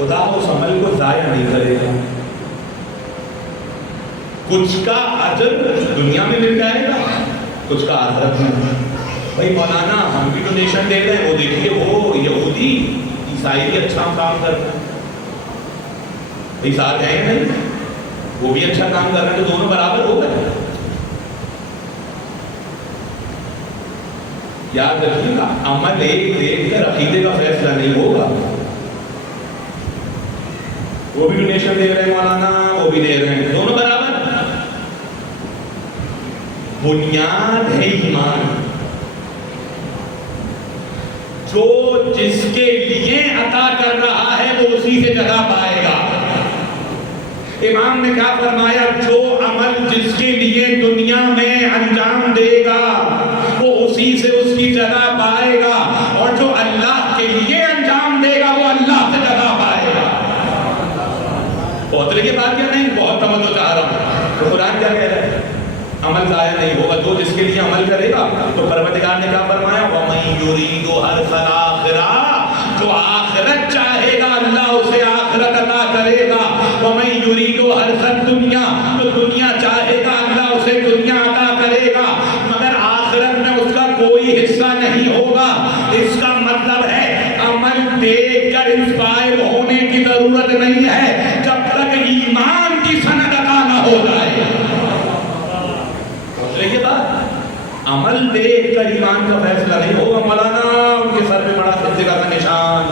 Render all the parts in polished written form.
خدا اس عمل کو ضائع نہیں کرے گا. کچھ کا اجر دنیا میں مل جائے گا, کچھ کا آخرت میں. بھائی مولانا ہم بھی ڈونیشن دے رہے ہیں, وہ دیکھیے وہ یہودی عیسائی بھی اچھا کام کر رہے ہیں, بھائی ساتھ ہیں نہیں, وہ بھی اچھا کام کر رہے ہیں, تو دونوں برابر ہو گئے. یاد رکھیے گا, عمل ایک دیکھ کر عقیدے کا فیصلہ نہیں ہوگا. وہ بھی ڈونیشن دے رہے ہیں مولانا, وہ بھی دے رہے ہیں, دونوں برابر. بنیاد ہے ایمان. جو جس کے لیے عطا کر رہا ہے وہ اسی سے جزا پائے گا. امام نے کیا فرمایا, جو عمل جس کے لیے دنیا میں انجام دے گا وہ اسی سے اس کی جزا پائے گا, اور جو اللہ کے لیے انجام دے گا وہ اللہ سے جزا پائے گا. بہت رہی بات کیا نہیں, بہت توجہ چاہ رہا ہوں. تو قرآن کیا کہہ رہا ہے, عمل ضائع نہیں ہوگا. جو جس کے لیے عمل کرے گا, تو پروردگار نے کیا فرمایا, وَمَن يُرِيدُ حَرْثَ الْآخِرَةِ, جو آخرت چاہے گا اللہ اسے آخرت عطا کرے گا. وَمَن يُرِيدُ حَرْثَ الدُّنْيَا, جو دنیا چاہے گا اللہ اسے دنیا عطا کرے گا, مگر آخرت میں اس کا کوئی حصہ نہیں ہوگا. اس کا مطلب ہے عمل دیکھ کر انسپائر ہونے کی ضرورت نہیں ہے جب تک ایمان کی سند عطا نہ ہو جائے. یہ بات, عمل دیکھ کر ایمان کا فیصلہ نہیں ہوگا. مولانا ان کے سر پہ بڑا سجدہ کا نشان,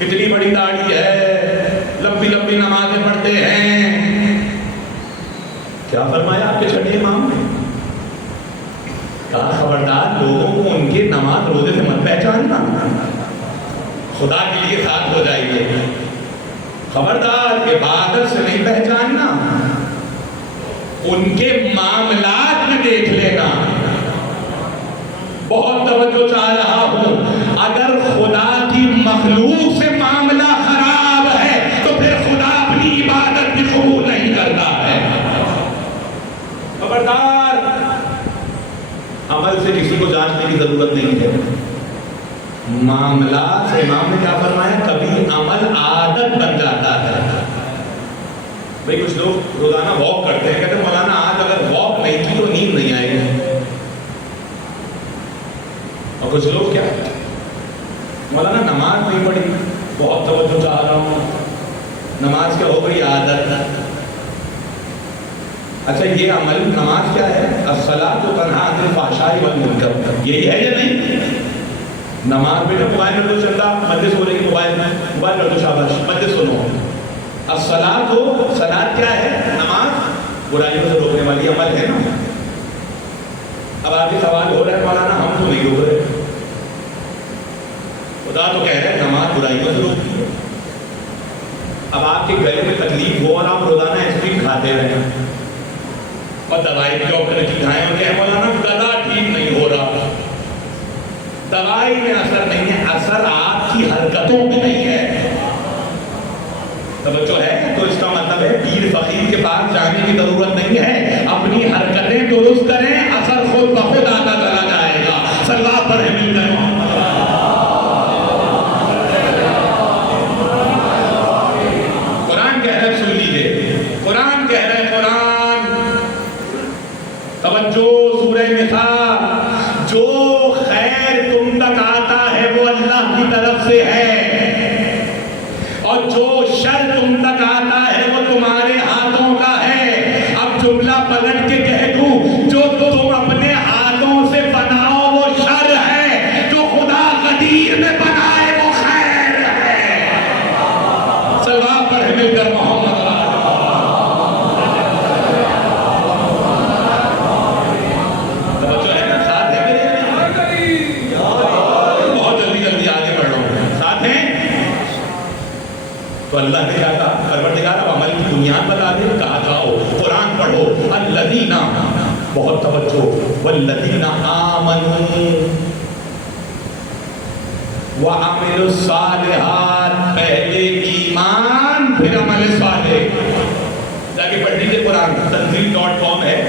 اتنی بڑی داڑھی ہے, لمبی لمبی نمازیں پڑھتے ہیں. کیا فرمایا آپ کے چھٹے امام نے, کہا خبردار لوگوں کو ان کے نماز روزے سے مت پہچاننا, خدا کے لیے ساتھ ہو جائیے. خبردار عبادت سے نہیں پہچاننا, ان کے معاملات میں دیکھ لینا. بہت توجہ چاہ رہا ہوں, اگر خدا کی مخلوق سے معاملہ خراب ہے تو پھر خدا اپنی عبادت بھی قبول نہیں کرتا ہے. خبردار, عمل سے کسی کو جانچنے کی ضرورت نہیں ہے. معاملات سے امام نے کیا فرمایا, کبھی عمل عادت بن جاتا ہے. بھئی کچھ لوگ روزانہ واک کرتے ہیں, کہتے ہیں مولانا آج اگر واک نہیں کی تو نیند نہیں آئے گی. اور کچھ لوگ کیا, مولانا نماز نہیں پڑھی, بہت توجہ چاہ رہا ہوں, نماز کیا ہو گئی عادت. اچھا یہ عمل نماز کیا ہے, الصلاۃ تنہی عن الفحشاء والمنکر, یہی ہے یا نہیں؟ نماز بیٹا موبائل کر دو, چلتا مجلس ہو رہی ہے, موبائل کر دو, شاباش مجلس سنو. الصلاۃ ہو, صلاۃ کیا ہے, نماز, برائیوں سے روکنے والی عمل ہے نا. اب آگے سوال ہو رہا ہے مولانا ہم تو نہیں روک رہے, خدا تو کہہ رہے ہیں نماز برائیوں سے روکتی ہے. اب آپ کے گلے میں تکلیف ہو اور آپ روزانہ ایسپرین کھاتے رہیں اور دوائی ڈاکٹر کی کھائیں اور کہیں مولانا گلا ٹھیک نہیں ہو رہا, دوائی میں اثر نہیں ہے, اثر آپ کی حرکتوں میں نہیں ہے. توجہ ہے, تو اس کا مطلب ہے پیر فقیر کے پاس جانے کی ضرورت نہیں ہے, اپنی حرکتیں درست کریں, اثر خود بخود آتا چلا جائے گا. صلی اللہ پر مل کر قرآن کہہ رہا ہے, سن لیجیے, قرآن کہہ رہا ہے, قرآن توجہ, سورہ نساء, جو خیر تم تک آتا ہے وہ اللہ کی طرف سے ہے, اور جو شر تم تک آتا ہے وہ تمہارے ہاتھوں کا ہے. اب جملہ پلٹ کے کہہ دوں, جو تم اپنے ہاتھوں سے بناؤ وہ شر ہے, جو خدا قدیر میں بنائے وہ خیر ہے. صلوات پر مل کر محمد تو اللہ نے کیا کہا, پروردگار اب عمل کی بنیاد بتا دے, کہا جاؤ قرآن پڑھو, الذین, بہت توجہ, والذین آمنوا وعملوا الصالحات, پہلے ایمان پھر عمل صالح. جا کے پڑھ لیجیے قرآن, tanzil.com ہے,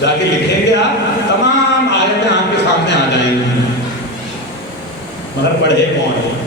جا کے لکھیں گے آپ, تمام آیتیں آپ کے سامنے آ جائیں گی, مگر پڑھے کون؟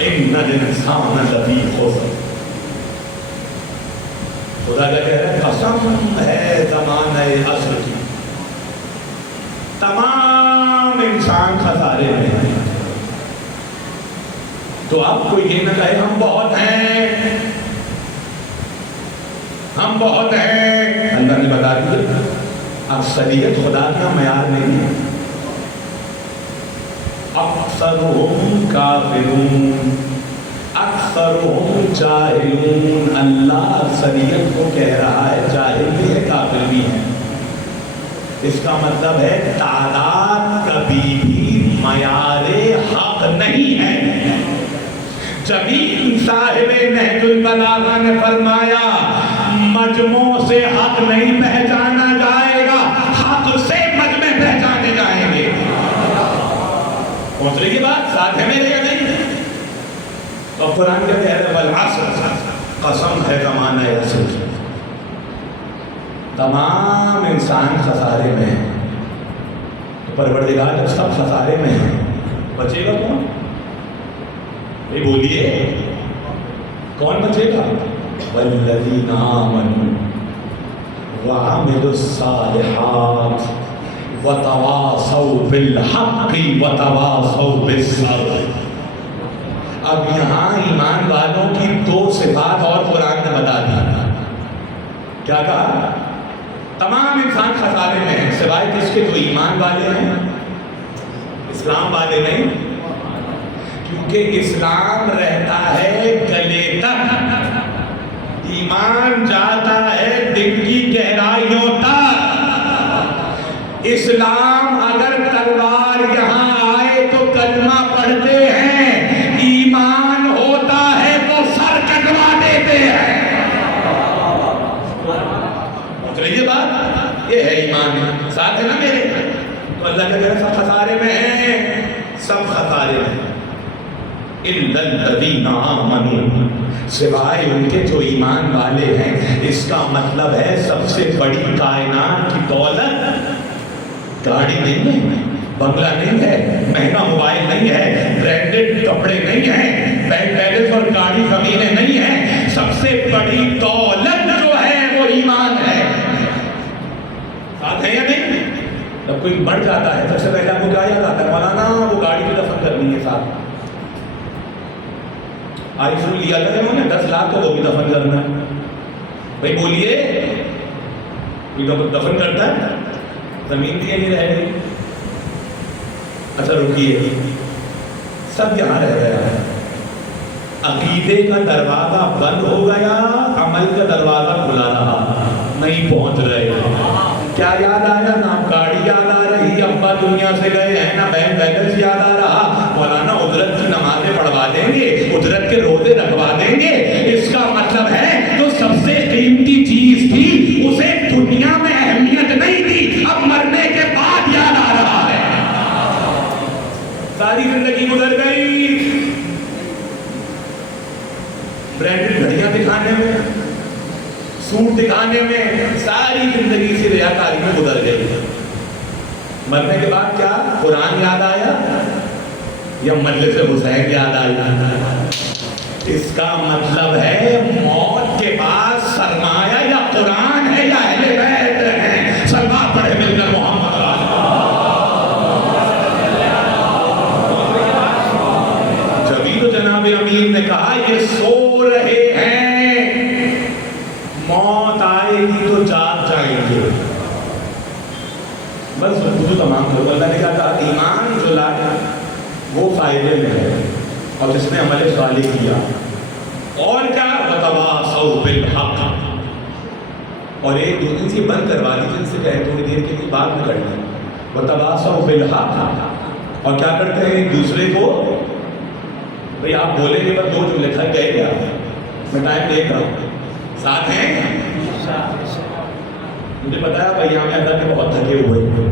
ان الانسان لفی خسر. خدا کا کہہ رہا ہے قسم ہے زمانہ عصر کی، تمام انسان خسارے میں ہیں. تو اب کوئی یہ نہ کہے ہم بہت ہیں، ہم بہت ہیں. اللہ نے بتا دیا اکثریت خدا کا معیار نہیں ہے. اکثرهم کافرون اکثرهم جاہلون. اللہ اکثریت کو کہہ رہا ہے جاہل بھی ہے کافر بھی ہے. اس کا مطلب ہے تعداد کبھی بھی معیار حق نہیں ہے. جبھی صاحب نہج البلاغہ نے فرمایا مجموع سے حق نہیں پہچانا جائے گا، حق سے مجمع پہچانے جائیں گے. پہنچ رہی ہے بات؟ ساتھ ہے میرے یا نہیں؟ اور قرآن کیا کہہ رہا ہے والعصر، قسم ہے زمانہ عصر کی، تمام انسان خسارے میں ہیں. تو پروردگار جب سب خسارے میں ہیں بچے گا کون؟ یہ بولیے کون بچے گا؟ والذین آمنوا وعملوا الصالحات وتواصوا بالحق وتواصوا بالصبر. اب یہاں ایمان والوں کی دو صفات اور قرآن نے بتا دی. کیا کہا؟ تمام انسان خسارے میں ہیں سوائے کس کے؟ جو ایمان والے ہیں، اسلام والے نہیں. کیونکہ اسلام رہتا ہے گلے تک، ایمان جاتا ہے دل کی گہرائیوں تک. اسلام اگر تلوار یہاں آئے تو کلمہ پڑھتے ہیں، ایمان ہوتا ہے تو سر کٹوا دیتے ہیں. یہ بات یہ ہے ایمان. ساتھ ہے نا میرے؟ تو اللہ کے کہہ سب خسارے میں ہیں، سب خسارے میں. الا الذین آمنوا، سوائے ان کے جو ایمان والے ہیں. اس کا مطلب ہے سب سے بڑی کائنات کی دولت گاڑی نہیں ہے، بنگلہ نہیں ہے، مہنگا موبائل نہیں ہے، برانڈڈ کپڑے نہیں ہیں، بینک بیلنس اور گاڑی زمینیں نہیں ہیں. سب سے بڑی دولت جو ہے وہ ایمان ہے. ساتھ ہے یا نہیں؟ جب کوئی بڑھ جاتا ہے سب سے پہلے آپ کو کیا یاد آتا ہے؟ مولانا وہ گاڑی کو دفن کرنی ہے. ساتھ آئی فون لیا تھا انہوں نے 10 لاکھ کو وہ بھی دفن کرنا ہے. بھائی بولیے دفن کرتا ہے؟ زمین بھی نہیں رہ گئی. اچھا رکیے، سب یہاں رہ گیا ہے. عقیدے کا دروازہ بند ہو گیا، عمل کا دروازہ کھلا رہا، نہیں پہنچ رہے. کیا یاد آیا؟ نہ گاڑی یاد آ رہی، ابا دنیا سے گئے ہیں، نہ بینک بیلنس یاد آ رہا. مولانا اجرت کی نمازیں پڑھوا دیں گے، اجرت کے روزے رکھوا دیں گے. اس کا مطلب ہے جو سب سے قیمتی چیز تھی اسے دنیا میں اہمیت نہیں دی، اب مرنے کے بعد یاد آ رہا ہے. ساری زندگی گزر گئی برانڈڈ گھڑیاں دکھانے میں، سوٹ دکھانے میں، ساری زندگی سے ریاکاری میں گزر گئی. مرنے کے بعد کیا قرآن یاد آیا یا مجلس حسین یاد آیا؟ اس کا مطلب ہے موت کے بعد سرمایہ یا قرآن ہے یا اہل بیت ہے. صلوات پڑھے مل کر محمد. جبھی تو جناب امیر نے کہا یہ سو رہے ہیں، موت آئے گی تو جاگ جائیں گے. بس جو تمام کرو. اللہ نے کہا ایمان جو لایا وہ فائدے میں ہے اور جس نے عمل صالح کیا. اور کیا؟ وتواصوا بالحق. اور ایک دوسرے سے بند کروا دی جن سے کہے تھوڑی دیر کے لیے بعد میں کرنا. وتواصوا بالحق. اور کیا کرتے ہیں ایک دوسرے کو؟ بھئی آپ بولیں گے بس 2 جملے کھل گئے کیا؟ میں ٹائم دیکھ رہا ہوں. ساتھ ہیں؟ مجھے بتایا بھائی ہمیں اللہ کے بہت تھکے ہوئے ہیں.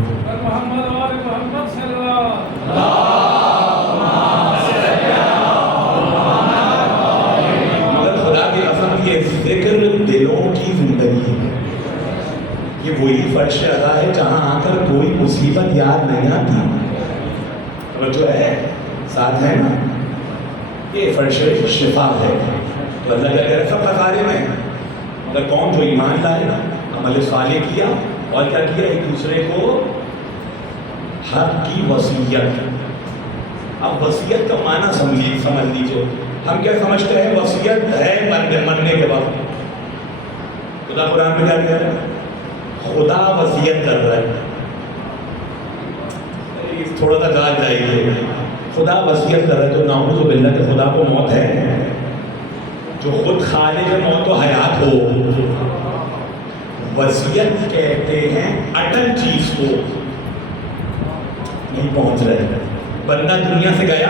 مگر خدا کی قسم یہ ذکر دلوں کی زندگی ہے. یہ وہی فرش ادا ہے جہاں آ کر کوئی مصیبت یاد نہیں آتی. توجہ ہے؟ ساتھ ہے نا؟ یہ فرش شفا ہے. تو اللہ کیا کہہ رہا ہے سب خسارے میں مگر کون جو ایمان لائے عمل صالح کیا اور کیا کیا ایک دوسرے کو حق کی وصیت. اب وصیت کا معنی سمجھ لیجیے. ہم کیا سمجھتے ہیں وصیت ہے مرنے کے وقت. خدا قرآن میں کیا کہہ رہا ہے؟ خدا وصیت کر رہا ہے. تھوڑا سا جان جائیے. خدا وصیت کر رہا ہے تو نعوذ باللہ کہ خدا کو موت ہے جو خود خالق موت و حیات ہو. وصیت کہتے ہیں اٹل چیز کو. نہیں پہنچ رہے. بندہ دنیا سے گیا